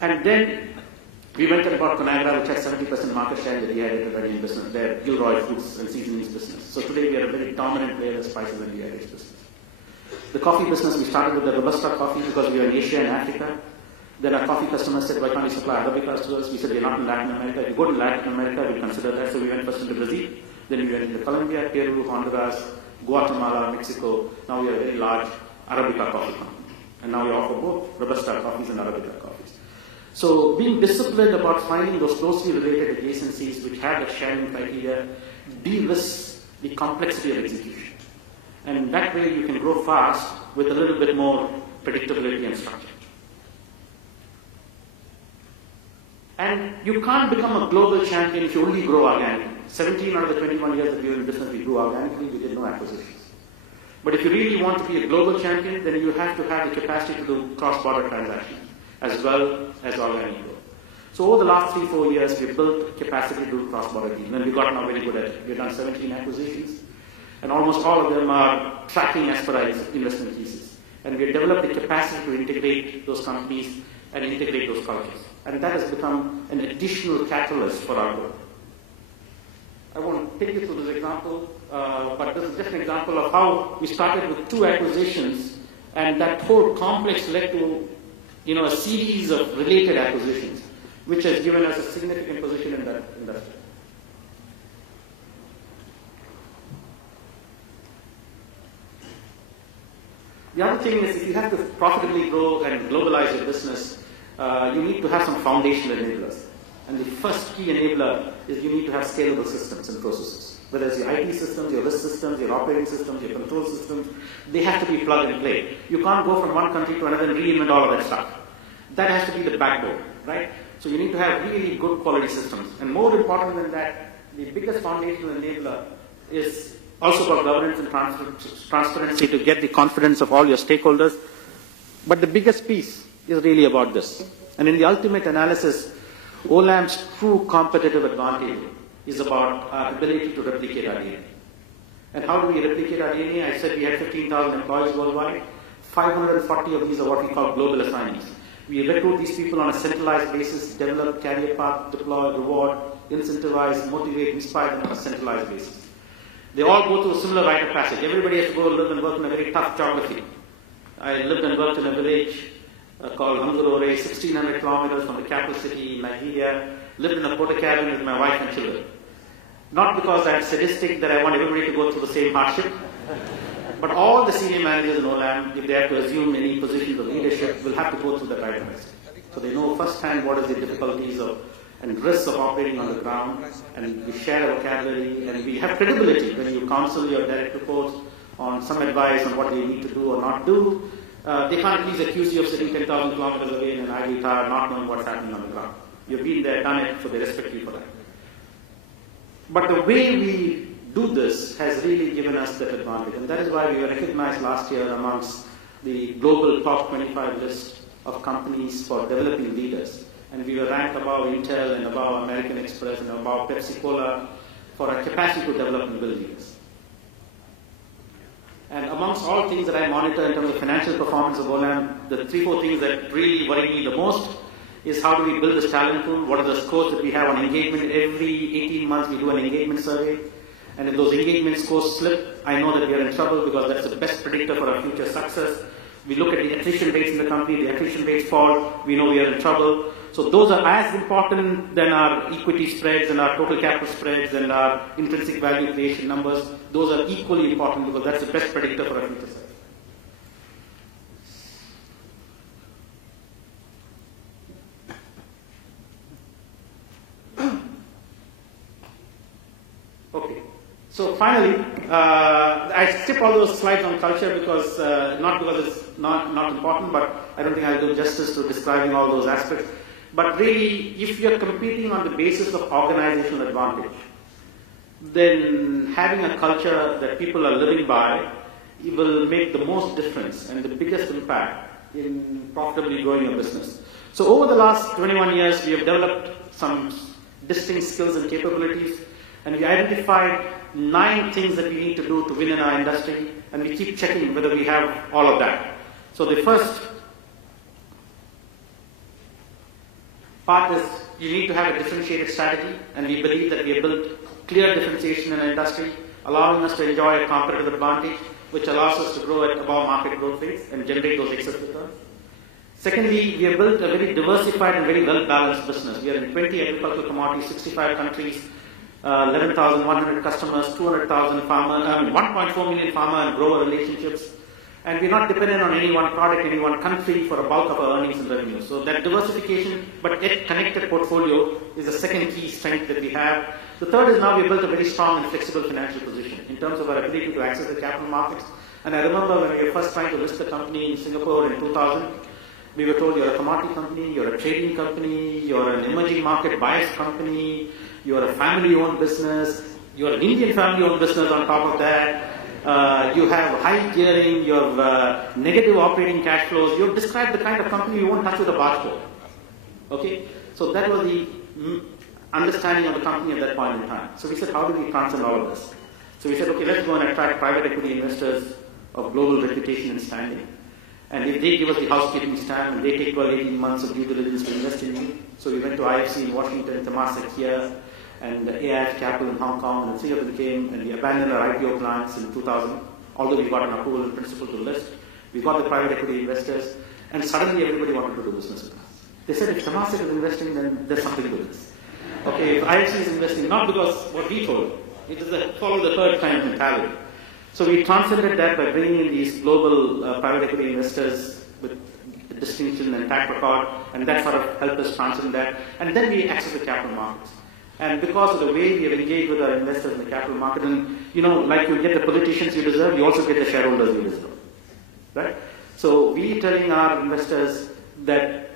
And then we went and bought Conagra, which has 70% market share in the dehydrated business, their Gilroy Foods and Seasonings business. So today we are a very dominant player in the spices and dehydrated business. The coffee business, we started with the Robusta coffee because we are in Asia and Africa. Then our coffee customers said, why can't we supply Arabica to us? We said, we're not in Latin America. If you go to Latin America, we'll consider that. So we went first into Brazil, then we went into Colombia, Peru, Honduras, Guatemala, Mexico. Now we are a very large Arabica coffee company. And now we offer both Robusta coffees and Arabica coffees. So being disciplined about finding those closely related adjacencies which have the sharing criteria de-risks the complexity of execution. And that way you can grow fast with a little bit more predictability and structure. And you can't become a global champion if you only grow organically. 17 out of the 21 years that we were in business, we grew organically, we did no acquisitions. But if you really want to be a global champion, then you have to have the capacity to do cross-border transactions as well as organic growth. So over the last 3-4 years, we've built capacity to do cross-border deals, and we've gotten now very good at it. We've done 17 acquisitions, and almost all of them are tracking as per our investment thesis. And we've developed the capacity to integrate those companies and integrate those cultures. And that has become an additional catalyst for our growth. I won't take you through this example, but this is just an example of how we started with 2 acquisitions, and that whole complex led to a series of related acquisitions, which has given us a significant position in that industry. The other thing is, if you have to profitably grow and globalize your business, you need to have some foundational enablers. And the first key enabler is you need to have scalable systems and processes. Whether it's your IT systems, your risk systems, your operating systems, your control systems, they have to be plug and play. You can't go from one country to another and reinvent all of that stuff. That has to be the backbone, right? So you need to have really good quality systems. And more important than that, the biggest foundational enabler is also about governance and transparency to get the confidence of all your stakeholders. But the biggest piece is really about this. And in the ultimate analysis, Olam's true competitive advantage is about our ability to replicate our DNA. And how do we replicate our DNA? I said we had 15,000 employees worldwide. 540 of these are what we call global assignees. We recruit these people on a centralized basis, develop, career path, deploy, reward, incentivize, motivate, inspire them on a centralized basis. They all go through a similar rite of passage. Everybody has to go live and work in a very tough geography. I lived and worked in a village called Hangurore, 1,600 kilometers from the capital city, Nigeria. Lived in a porta cabin with my wife and children. Not because I'm sadistic that I want everybody to go through the same hardship, but all the senior managers in Olam, if they have to assume any positions of leadership, will have to go through that rite of passage. So they know firsthand what is the difficulties and risks of operating on the ground, and we share a vocabulary, and we have credibility when you counsel your direct reports on some advice on what they need to do or not do. They can't please accuse you of sitting 10,000 kilometers away in an ivory tower, not knowing what's happening on the ground. You've been there, done it, so they respect you for that. But the way we do this has really given us that advantage, and that is why we were recognized last year amongst the global top 25 list of companies for developing leaders. And we were ranked above Intel and above American Express and above Pepsi-Cola for our capacity to develop and build leaders. And amongst all things that I monitor in terms of financial performance of Olam, the 3-4 things that really worry me the most is how do we build this talent pool, what are the scores that we have on engagement. Every 18 months we do an engagement survey. And if those engagement scores slip, I know that we are in trouble because that's the best predictor for our future success. We look at the attrition rates in the company, the attrition rates fall, we know we are in trouble. So those are as important than our equity spreads and our total capital spreads and our intrinsic value creation numbers. Those are equally important because that's the best predictor for our future success. Okay. So finally, I skip all those slides on culture because, not because it's not important, but I don't think I'll do justice to describing all those aspects. But really, if you're competing on the basis of organizational advantage, then having a culture that people are living by will make the most difference and the biggest impact in profitably growing your business. So over the last 21 years, we have developed some distinct skills and capabilities, and we identified 9 things that we need to do to win in our industry, and we keep checking whether we have all of that. So the first part is you need to have a differentiated strategy, and we believe that we have built clear differentiation in the industry, allowing us to enjoy a competitive advantage, which allows us to grow at above market growth rates and generate those excess returns. Secondly, we have built a very diversified and very well-balanced business. We are in 20 agricultural commodities, 65 countries, 11,100 customers, 200,000 farmers, 1.4 million farmer and grower relationships. And we're not dependent on any one product, any one country for a bulk of our earnings and revenue. So that diversification, but yet connected portfolio is the second key strength that we have. The third is now we've built a very strong and flexible financial position in terms of our ability to access the capital markets. And I remember when we were first trying to list the company in Singapore in 2000, we were told you're a commodity company, you're a trading company, you're an emerging market biased company, you're a family-owned business, you're an Indian family-owned business on top of that. You have high gearing, you have negative operating cash flows. You have described the kind of company you won't touch with a barcode. Okay? So that was the understanding of the company at that point in time. So we said, how do we transcend all of this? So we said, okay, let's go and attract private equity investors of global reputation and standing. And if they give us the housekeeping stamp and they take 12, 18 months of due diligence to invest in you. So we went to IFC in Washington, Temasek here, and AIF Capital in Hong Kong, and Singapore came, and we abandoned our IPO plans in 2000, although we got an approval in principle to list. We got the private equity investors, and suddenly everybody wanted to do business with us. They said, if Temasek is investing, then there's something to this. Okay, if IFC is investing, not because what we told, it is a follow the third kind of mentality. So we transcended that by bringing in these global private equity investors with distinction and track record, and that sort of helped us transcend that. And then we access the capital markets. And because of the way we have engaged with our investors in the capital market, and like you get the politicians you deserve, you also get the shareholders you deserve. Right? So we telling our investors that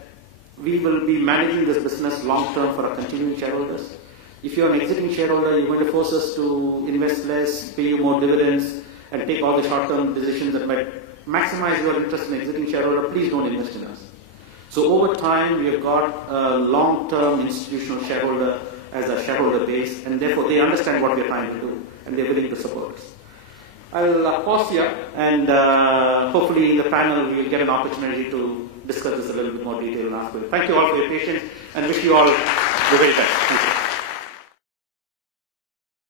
we will be managing this business long term for our continuing shareholders. If you're an exiting shareholder, you're going to force us to invest less, pay you more dividends, and take all the short-term decisions that might maximize your interest in exiting shareholder. Please don't invest in us. So over time, we have got a long-term institutional shareholder as a shareholder base, and therefore they understand what we're trying to do, and they're willing to support us. I'll pause here, and hopefully in the panel we will get an opportunity to discuss this a little bit more detail and ask. Thank you all for your patience, and wish you all the very best. Thank you.